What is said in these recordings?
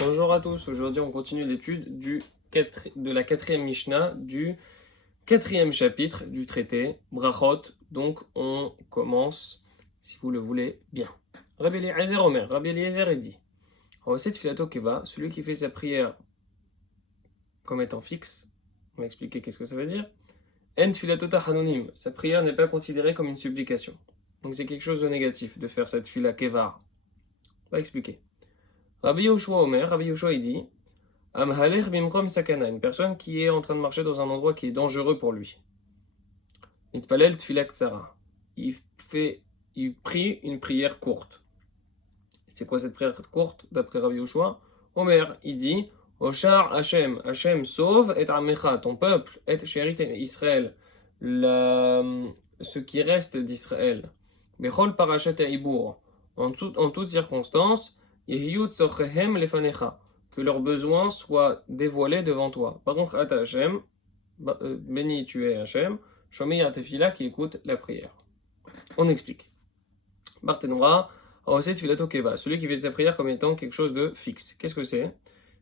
Bonjour à tous, aujourd'hui on continue l'étude de la quatrième Mishnah du quatrième chapitre du traité Brachot. Donc on commence, si vous le voulez bien. Rabbi Eliezer Omer, Rabbi Eliezer dit Roset Filato Keva, celui qui fait sa prière comme étant fixe, on va expliquer qu'est-ce que ça veut dire. En Filato Hanonim, sa prière n'est pas considérée comme une supplication. Donc c'est quelque chose de négatif de faire cette fila Keva. On va expliquer. Rabbi Yoshua Omer, Rabbi Yoshua il dit Amhaler bimrom sakana, une personne qui est en train de marcher dans un endroit qui est dangereux pour lui. Itpalel tfilak tsara. Il prie une prière courte. C'est quoi cette prière courte d'après Rabbi Yoshua? Omer, il dit Oshar Hashem, Hashem sauve et amecha, ton peuple, et chérit Israël, ce qui reste d'Israël. Bechol parashat ha'ibur, en toutes circonstances, yehiyu tzorchehem lefanecha, que leurs besoins soient dévoilés devant toi. Baruch ata Hashem, béni tu es Hashem, shomei atefila, qui écoute la prière. On explique. Barthénora, Aoset filato keva, celui qui fait sa prière comme étant quelque chose de fixe. Qu'est-ce que c'est?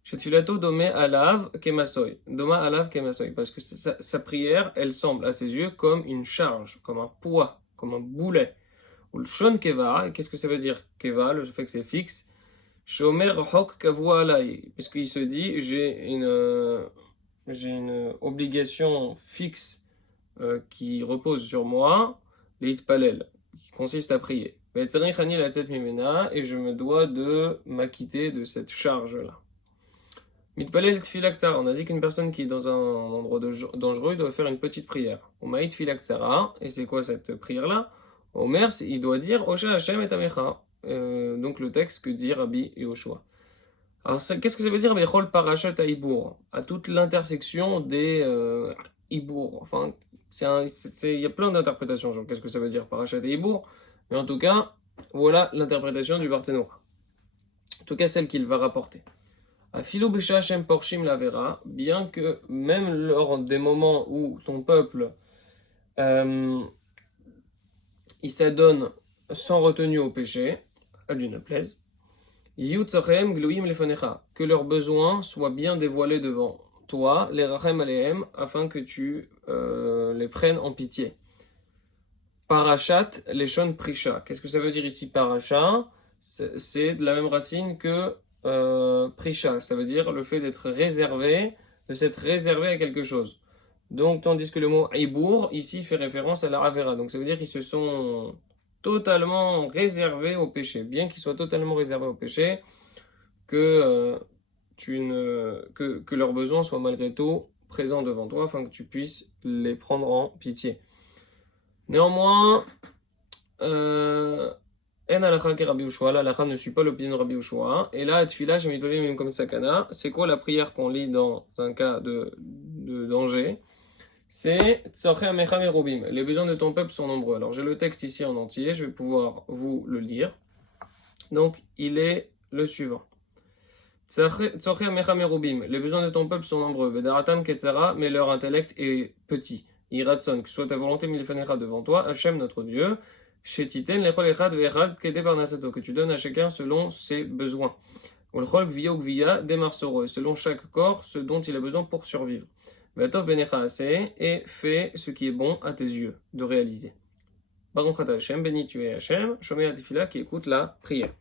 Chet filato domé alav kemasoy. Doma alav kemasoy. Parce que sa prière, elle semble à ses yeux comme une charge, comme un poids, comme un boulet. Ou le shon keva, qu'est-ce que ça veut dire keva, le fait que c'est fixe? Shomer hok kavua alay. Puisqu'il se dit, j'ai une obligation fixe qui repose sur moi, l'itpalel, qui consiste à prier. Et je me dois de m'acquitter de cette charge-là. Mitpalel tfilak tsara, on a dit qu'une personne qui est dans un endroit dangereux doit faire une petite prière. Omaït tfilak tsara, et c'est quoi cette prière-là? Omer, il doit dire Osha Hashem et Amecha. Donc le texte que dit Rabbi Yoshua. Alors qu'est-ce que ça veut dire Bechol parashat ha'ibur, à toute l'intersection des hibur. Enfin, il y a plein d'interprétations sur qu'est-ce que ça veut dire parashat ha'ibur. Mais en tout cas, voilà l'interprétation du Barthénora. En tout cas, celle qu'il va rapporter. Afilo besha Hashem porshim lavera, bien que même lors des moments où ton peuple il s'adonne sans retenue au péché, à Dieu ne plaise, que leurs besoins soient bien dévoilés devant toi, les rachem alehem, afin que tu les prennes en pitié. Parashat leshon prisha. Qu'est-ce que ça veut dire ici parasha? C'est de la même racine que prisha. Ça veut dire le fait d'être réservé, de s'être réservé à quelque chose. Donc, tandis que le mot ibour ici fait référence à la avera. Donc, ça veut dire qu'ils se sont totalement réservés au péché. Bien qu'ils soient totalement réservés au péché, que leurs besoins soient malgré tout présents devant toi, afin que tu puisses les prendre en pitié. Néanmoins, En alacha ke Rabbi Yoshua, l'alacha ne suit pas l'opinion de Rabbi Yoshua. Et là, tfila, j'ai mis même comme sakana. C'est quoi la prière qu'on lit dans un cas de danger? C'est tzorchei amecha merubim. Les besoins de ton peuple sont nombreux. Alors j'ai le texte ici en entier, je vais pouvoir vous le lire. Donc il est le suivant. Tzorchei amecha merubim. Les besoins de ton peuple sont nombreux. Vedaratam ketzara, mais leur intellect est petit. Iratson, que soit ta volonté milfanecha devant toi, Hachem notre Dieu. Shetiten lechol echad ve'echad kede parnasato, que tu donnes à chacun selon ses besoins. Ulchol gvia ou gvia demarsoro, selon chaque corps ce dont il a besoin pour survivre. Vatov benecha aseh, et fais ce qui est bon à tes yeux de réaliser. Baruch ata Hashem, béni tu es Hashem, shomei atefila, qui écoute la prière.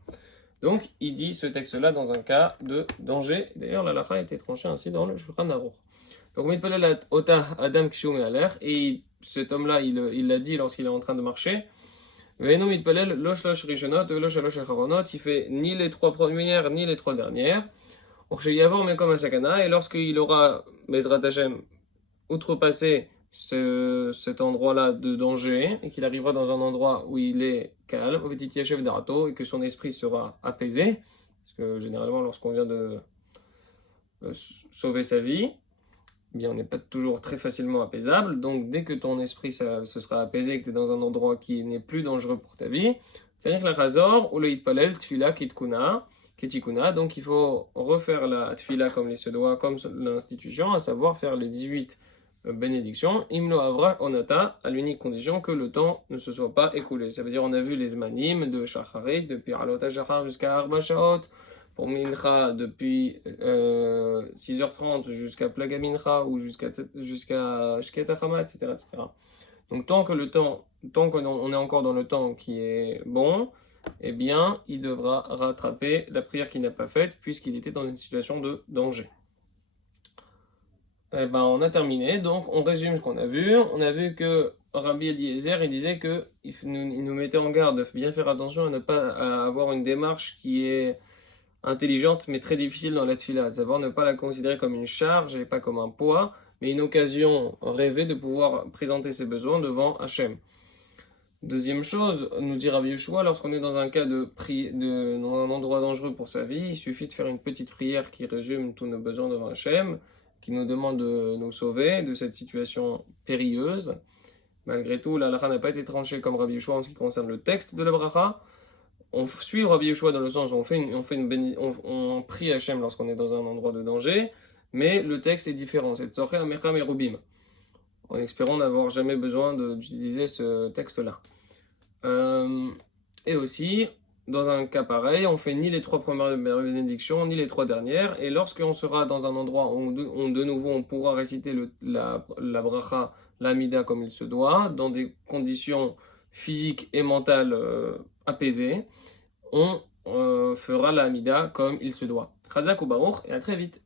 Donc il dit ce texte-là dans un cas de danger. D'ailleurs la lacha a été tranchée ainsi dans le Shulchan Aruch. Donc mitpalel ota adam kshu me'aler, et cet homme-là il l'a dit lorsqu'il est en train de marcher. Ve'eno mitpalel lo shlosh rishonot ve'lo shalosh acharonot, il fait ni les trois premières ni les trois dernières. Et lorsqu'il aura, Bezrat Hashem, outrepassé cet endroit-là de danger, et qu'il arrivera dans un endroit où il est calme, et que son esprit sera apaisé, parce que généralement lorsqu'on vient de sauver sa vie, eh bien on n'est pas toujours très facilement apaisable, donc dès que ton esprit se sera apaisé, que tu es dans un endroit qui n'est plus dangereux pour ta vie, c'est-à-dire que la Chazor, ou le Hitpalel, Tfila, Kitkuna, Ketikuna, donc il faut refaire la tfila comme il se doit, comme l'institution, à savoir faire les 18 bénédictions, Imlo Avra Onata, à l'unique condition que le temps ne se soit pas écoulé. Ça veut dire, on a vu les zmanim de Shacharit, depuis Alot HaShachar jusqu'à Arba Shaot, pour Mincha depuis 6h30 jusqu'à Plaga Mincha ou jusqu'à Shket Achama, etc., etc. Donc tant qu'on est encore dans le temps qui est bon, eh bien, il devra rattraper la prière qu'il n'a pas faite puisqu'il était dans une situation de danger. Eh ben, on a terminé, donc on résume ce qu'on a vu. On a vu que Rabbi Eliezer, il disait qu'il nous mettait en garde de bien faire attention à ne pas avoir une démarche qui est intelligente mais très difficile dans la tfila, à savoir ne pas la considérer comme une charge et pas comme un poids, mais une occasion rêvée de pouvoir présenter ses besoins devant Hachem. Deuxième chose, nous dit Rabbi Yeshua, lorsqu'on est dans un cas dans un endroit dangereux pour sa vie, il suffit de faire une petite prière qui résume tous nos besoins devant Hachem, qui nous demande de nous sauver de cette situation périlleuse. Malgré tout, la halakha n'a pas été tranchée comme Rabbi Yeshua en ce qui concerne le texte de la bracha. On suit Rabbi Yeshua dans le sens où on prie Hachem lorsqu'on est dans un endroit de danger, mais le texte est différent, c'est Tzorech Amecha Merubim, en espérant n'avoir jamais besoin d'utiliser ce texte-là. Et aussi, dans un cas pareil, on fait ni les 3 premières bénédictions, ni les 3 dernières, et lorsqu'on sera dans un endroit où de nouveau on pourra réciter la bracha, l'amida comme il se doit, dans des conditions physiques et mentales apaisées, on fera l'amida comme il se doit. Chazak ou Baruch, et à très vite.